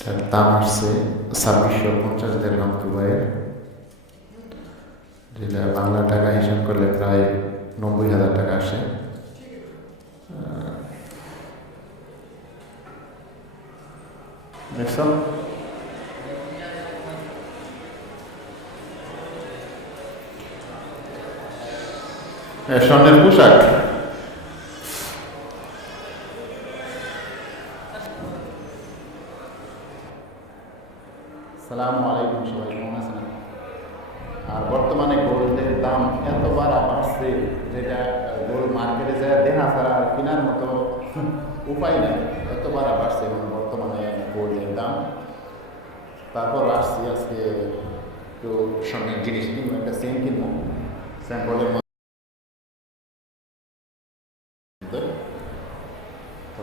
এটার দাম আসছে ছাব্বিশশো পঞ্চাশ দেড়গাম দুবাইয়ের যেটা বাংলা টাকা হিসাব করলে প্রায় নব্বই হাজার টাকা আসে। দেখছ স্বর্ণের পোশাক। বর্তমানে গোল্ডের দাম এত বাড়া বাড়ছে যেটা গোল্ড মার্কেটে যায় দেনা ছাড়া কেনার মতো উপায় নেই। এত বাড়া বাড়ছে এবং বর্তমানে গোল্ডের দাম। তারপর আসছি আজকে একটু সামনে জিনিস কিনবো একটা সেম কিনবো। স্যাম্পলের মধ্যে তো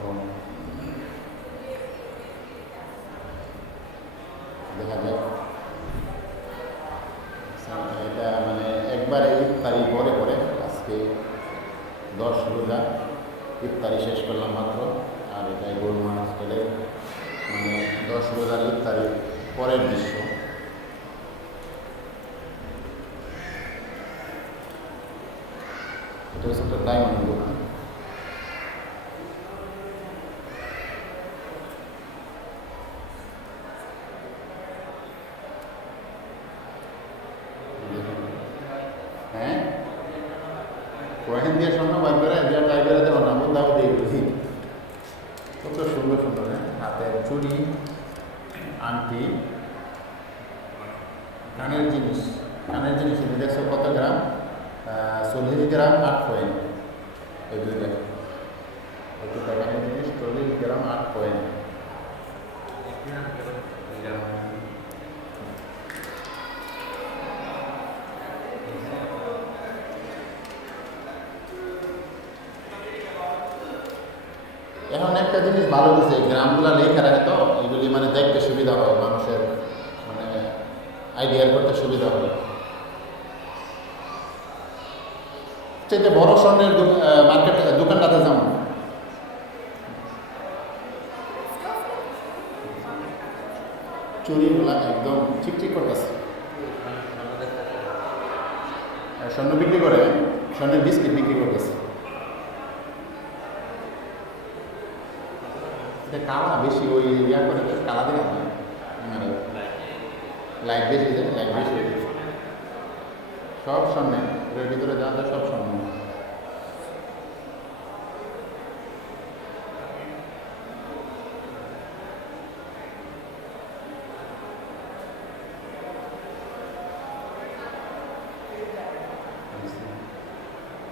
দেখা যাক এটা মানে একবারে ইফতারি পরে পরে আজকে দশ রোজা ইফতারি শেষ করলাম মাত্র, আর এটাই মাছ গেলে মানে দশ রোজার ইফতারি পরের দৃশ্য। এটা হচ্ছে একটা ডায়মন্ড দোকান হ্যাঁ কয়েন দিয়ে স্বর্ণ বার করে দিয়ে ট্রাই করে দেবো না দাও দিয়ে বুঝি কত সুন্দর সুন্দর হ্যাঁ? হাতের চুড়ি, আংটি, কানের জিনিস কানের জিনিস দেখছ কত গ্রাম? চল্লিশ গ্রাম আট কয়েন এই দুইটা এই কানের জিনিস চল্লিশ গ্রাম আট কয়েন ভালো দিচ্ছে গ্রামগুলো লেখা রাখে তো, এগুলি মানে দেখতে সুবিধা হয়, মানুষের মানে আইডিয়া করতে সুবিধা হয়। সেটা বড় স্বর্ণের মার্কেট দোকানটাতে যেমন চুরিগুলা একদম ঠিক ঠিক করতেছে। স্বর্ণ বিক্রি করে, স্বর্ণের বিস্কিট বিক্রি করতেছে এটা কালা, বেশি ওই ইয়া করে কালা মানে লাইট বেশি দেয় লাইট বেশি সব সামনে ভিতরে যা যা সব স্বর্ণ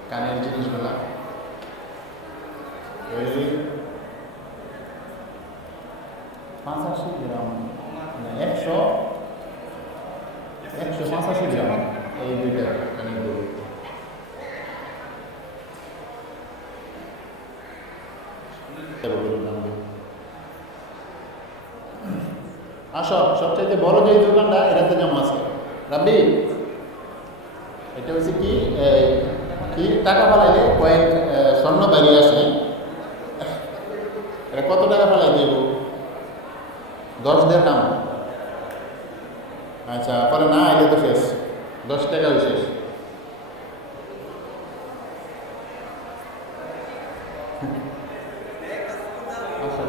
কানের জিনিসগুলা এই পঁচাশি গ্রাম মানে একশো একশো পঁচাশি গ্রাম এই দুইটা কানের দুল আসো, সবচাইতে বড় যে দোকানটা এটাতে জমা আছে। রাব্বি এটা হচ্ছে কি কি? টাকা পালাইলে কয়েক স্বর্ণ বেরিয়ে আসে এটা কত টাকা পালাই দেব? দশ দেড় দাম। আচ্ছা পরে না আইলে তো শেষ। দশ টাকাও শেষ আচ্ছা।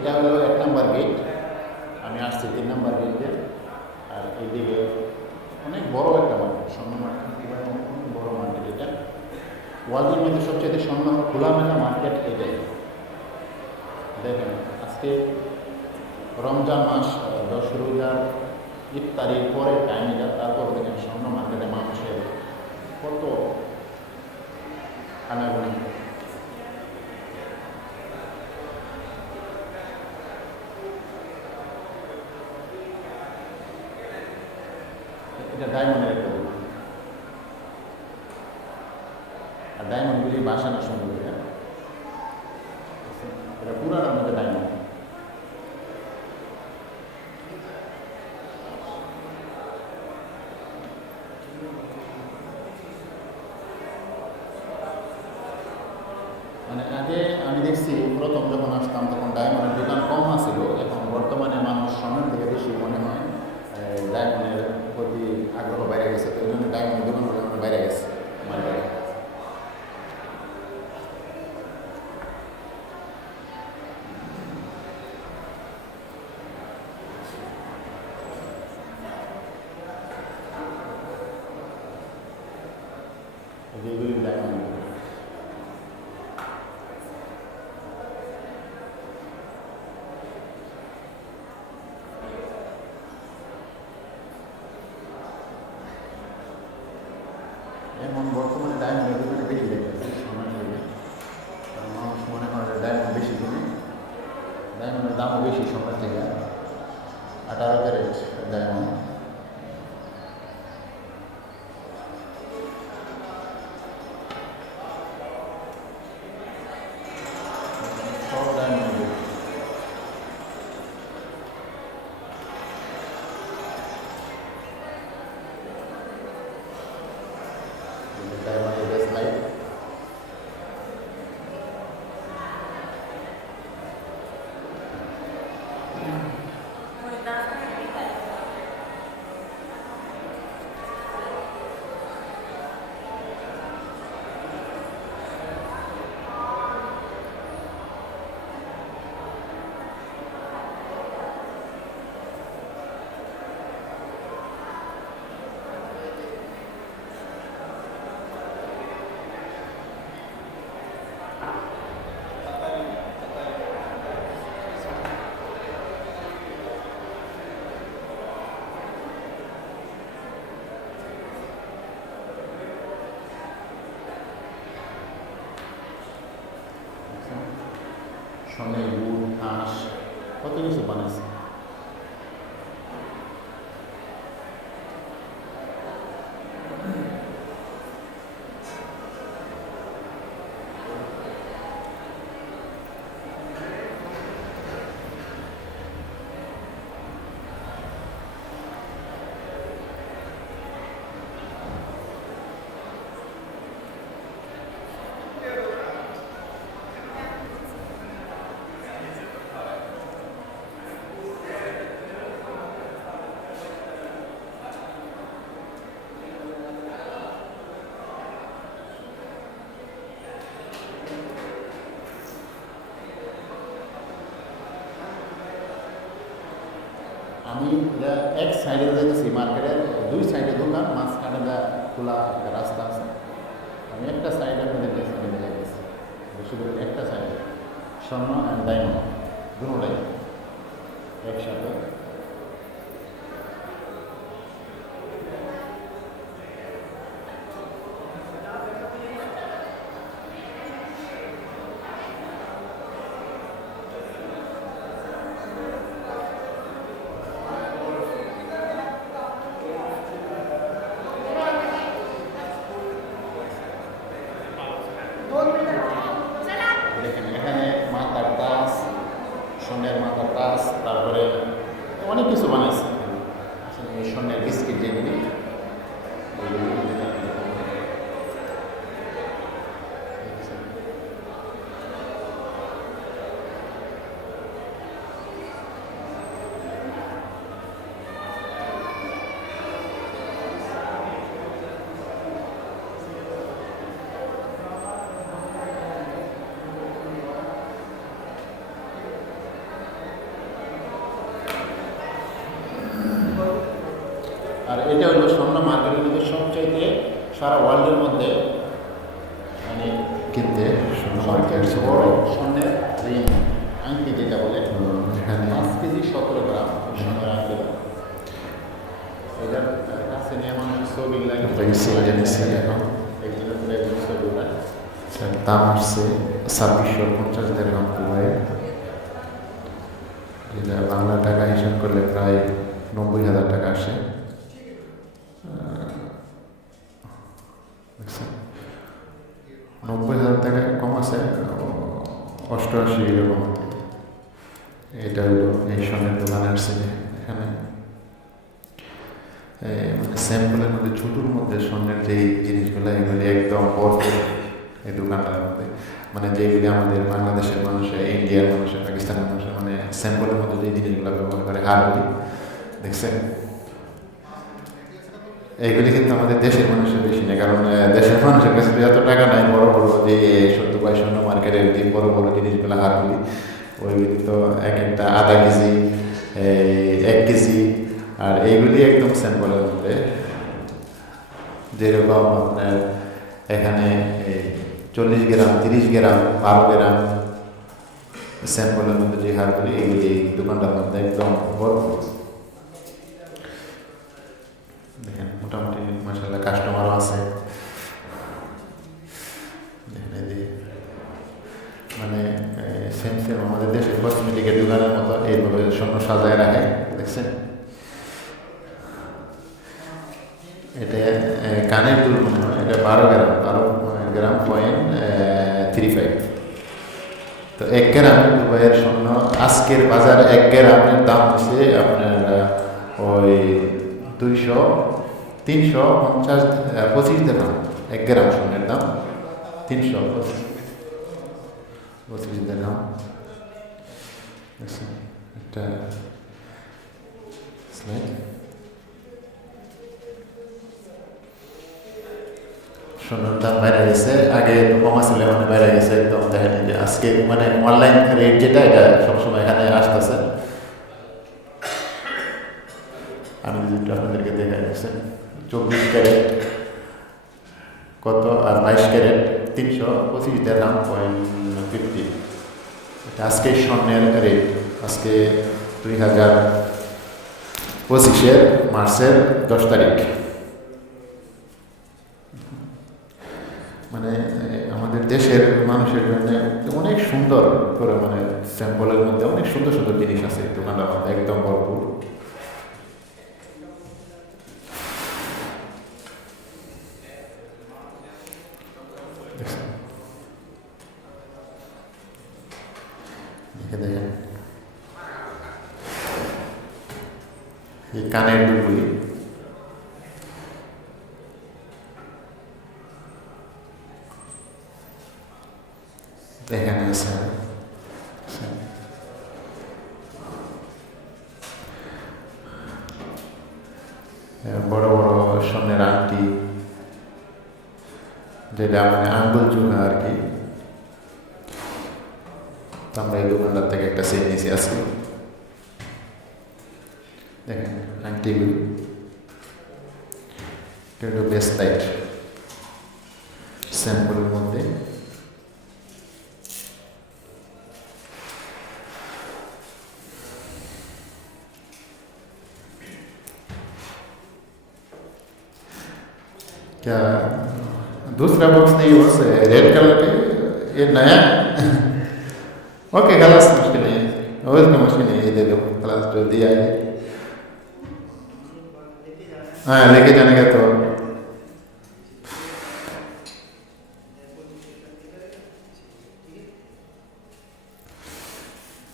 এটা হলো এক নম্বর গেট আমি আসছি তিন নম্বর গেটে আর এইদিকে অনেক বড় একটা মার্কেট স্বর্ণ বড় মার্কেট এটা। ওয়ার্ল্ডের মধ্যে সবচেয়ে স্বর্ণ খোলামেলা মার্কেট এটাই। দেখেন, আজকে রমজান মাস, দশ রোজার ইফতারির পরে টাইম এটা। তারপর দেখেন স্বর্ণ মার্কেটে মানুষের কত আনাগুনি। বাসা এখন বর্তমানে ডায়মন্ডের দোকানে বেশি দেখতেছি সোনার সঙ্গে গুড় হাঁস কত কিছু বানাইছে আমি এক সাইডে যাচ্ছি মার্কেটের দুই সাইডে দোকান, মাঝখানে খোলা একটা রাস্তা আছে। আমি একটা সাইডে আপনাদের সাইডে যাইতেছি বেশি করে একটা সাইডে স্বর্ণ অ্যান্ড ডায়মন্ড দুটাই একসাথে দেখেন এখানে মাথার টাচ সোনের মাথার টাচ তারপরে অনেক কিছু বানাইছে। এই বিস্কিট যেগুলি ওইগুলি আর এটা হলো স্বর্ণ মার্কেটের মধ্যে সবচাইতে সারা ওয়ার্ল্ডের মধ্যে মানে কিনতে সবচেয়ে মার্কেট বড় স্বর্ণের রিং আংটি যেটা বলে পাঁচ কেজি সতেরো গ্রাম স্বর্ণের আংটি। এটার কাছে নিয়ে মানুষ ছবি লাগে এটা সিল জেনেছি এখন একজনের পরে একজন ছবি উঠায় দাম আসছে ছাব্বিশশো পঞ্চাশ যেটা বাংলা টাকা হিসাব করলে প্রায় নব্বই হাজার টাকা আসে আহ, দেখছেন? নব্বই হাজার টাকা কম আছে অষ্টআশি এরকম। এটা হলো এই স্বর্ণের দোকানে আসছে এখানে। মানে স্যাম্পলের মধ্যে ছোটোর মধ্যে স্বর্ণের যেই জিনিসগুলো, এগুলি একদম বড় এই দোকানটার মধ্যে। মানে যেগুলি আমাদের বাংলাদেশের মানুষের ইন্ডিয়ার মানুষের পাকিস্তানের মানুষের মানে স্যাম্পলের মধ্যে যে জিনিসগুলো ব্যবহার করে হারগুলি দেখছেন? এইগুলি কিন্তু আমাদের দেশের মানুষের বেশি নেই কারণ দেশের মানুষের কাছে এত টাকা নাই, বড় বড় যে বাই শূন্য মার্কেটের যে বড় বড় জিনিসগুলো হারগুলি ওইগুলি তো এক একটা আধা কেজি এক কেজি, আর এইগুলি একদম স্যাম্পলের মধ্যে। যেরকম আপনার এখানে চল্লিশ গ্রাম, তিরিশ গ্রাম, বারো গ্রাম স্যাম্পলের মধ্যে যে হারগুলি এগুলি দোকানটার মধ্যে একদম ভরপুর দেখেন মোটামুটি মাসাল্লাহ কাস্টমারও আছে। মানে সেম আমাদের দেশের কসমেটিকের দোকানের মতো এইভাবে স্বর্ণ সাজায় রাখে, দেখছেন? এটা কানের দুল মনে হয়, এটা বারো গ্রাম বারো গ্রাম পয়েন্ট থ্রি ফাইভ তো এক গ্রাম দুবাইয়ের স্বর্ণ আজকের বাজার এক গ্রামের দাম হচ্ছে আপনার, ওই দুইশো তিনশো পঞ্চাশ পঁচিশ গ্রাম এক গ্রাম স্বর্ণের দাম। তিনশো পঁচিশ পঁচিশ আচ্ছা, একটা সোনার দাম বাইরে গেছে। আগে কম ছিল মানে বাইরে গেছে একদম। দেখেন এই যে আজকে মানে অনলাইন রেট যেটা এটা সবসময় এখানে আসতেছে। আমি যদি আপনাদেরকে দেখা যাচ্ছে চব্বিশ ক্যারেট। কত? আর বাইশ ক্যারেট, তিনশো পঁচিশ দাম পয়েন্ট ফিফটি এটা আজকে স্বর্ণের রেট আজকে দুই হাজার পঁচিশের মার্চের দশ তারিখ। মানে আমাদের দেশের মানুষের জন্য অনেক সুন্দর করে মানে স্যাম্পলের মধ্যে অনেক সুন্দর সুন্দর জিনিস আছে মধ্যে একদম ভরপুর দেখছেন? দেখে দেখেন এই কানের দুলগুলি এখানে আছে বড় বড় স্বর্ণের আংটি, যেটা মানে আঙ্গুল চুনা আর কি। আমরা এই দোকানদার থেকে একটা সেট নিয়েছি, আজকে। দেখেন আংটিগুলি এটা হলো বেস্ট লাইট স্যাম্পলের মধ্যে क्या दूसरा बॉक्स नहीं बस रेड कलर के ये नया ओके खलास मुश्किल नहीं है और इसमें मुश्किल नहीं है ये दे दो खलास जो दिया है হ্যাঁ লেগে জানে গেত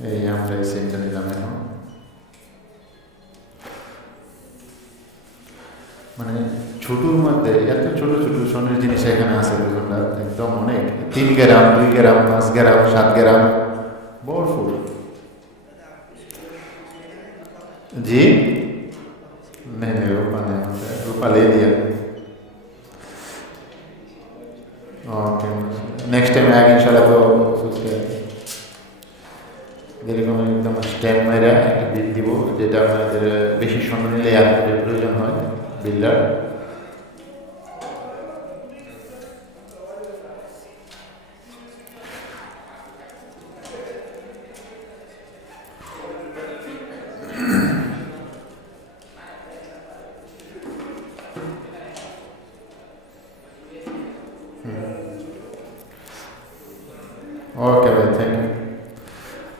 এই আমরা এই সিনটা নিলাম এখন। মানে ছোটোর মধ্যে এত ছোট ছোট সোনের জিনিস এখানে আছে বুঝলাম, একদম অনেক। তিন গ্রাম, দুই গ্রাম, পাঁচ গ্রাম, সাত গ্রাম, ভরপুর। জি? নেই মানে रूपा नहीं होता है रूपा ले लिया ओके नेक्स्ट टाइम आएगा इंशाल्लाह तो सोच के যেরকম একদম স্ট্যাম্প মেরে একটা বিল দিব যেটা আপনাদের বেশি স্বর্ণ নিলে আপনাদের প্রয়োজন হয় বিল্ডার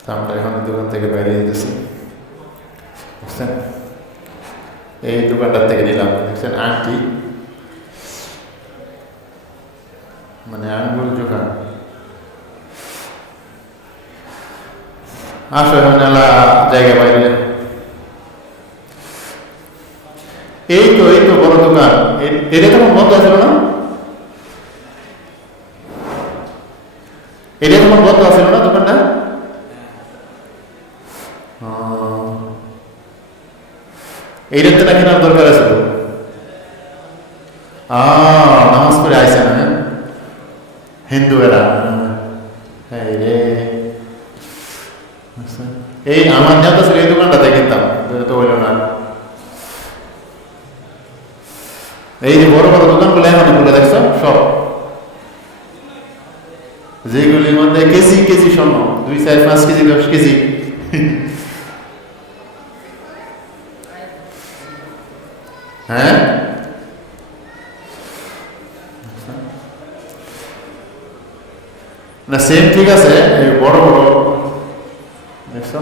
তো আমরা এখন দোকান থেকে বাইরে যেতেছি বুঝছেন? এই দোকানটার থেকে নিলাম। দেখছেন, আংটি। মানে আঙ্গুল জোখা আসো, এখন এলা জায়গা বাইরে। এই তো এই তো, বড় দোকান। এটা তখন বন্ধ আছে না এটা তোমার বন্ধ আছে না দোকানটা ও। এইটাতে না কেনার দরকার আছে তো? নামাজ পড়ে আইসে না? হিন্দু এরা আচ্ছা। এই আমার যা ছিল এই দোকানটাতে কিনতাম তো হইল না। এই যে বড় বড় দোকানগুলো এখন এগুলো দেখছ? সব। যেগুলির মধ্যে কেজি কেজি স্বর্ণ। দুই চার পাঁচ কেজি, দশ কেজি হ্যাঁ না সেম ঠিক আছে। বড় বড়। দেখছ?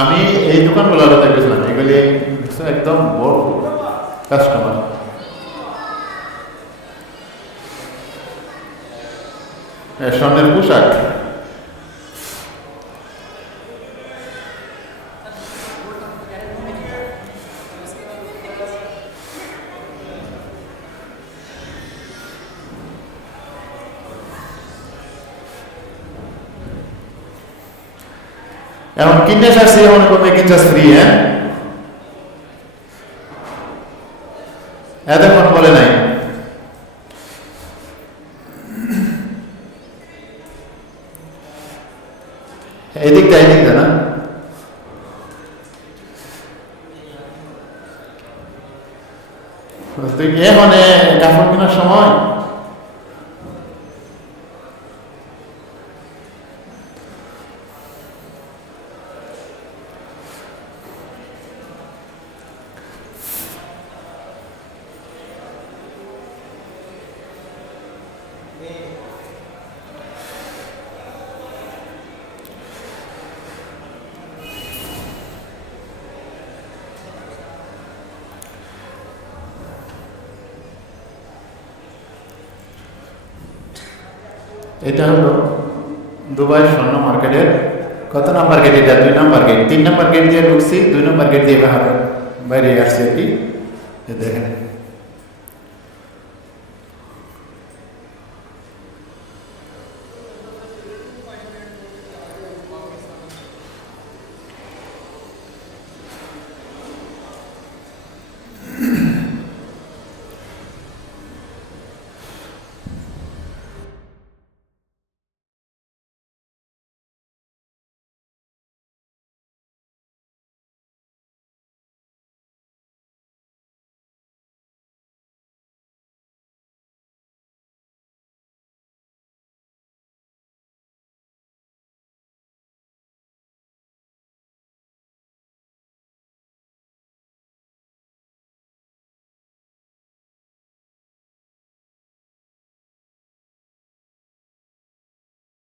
আমি এই দোকানগুলো আরও দেখেছিলাম। এগুলি একদম বড় কাস্টমার স্বর্ণের পোশাক। এখন কিনে আসছি এখন কোনো কিনছাস ফ্রি হ্যাঁ এতক্ষণ বলে নাই এদিকটা এদিকটা না তুই এ মানে কাপড় কেনার সময় এটা হলো দুবাই স্বর্ণ মার্কেটের কত নাম্বার গেট এটা দুই নাম্বার গেট তিন নাম্বার গেট দিয়ে ঢুকছি, দুই নাম্বার গেট দিয়ে বাইরে আসছে আর কি। দেখেন।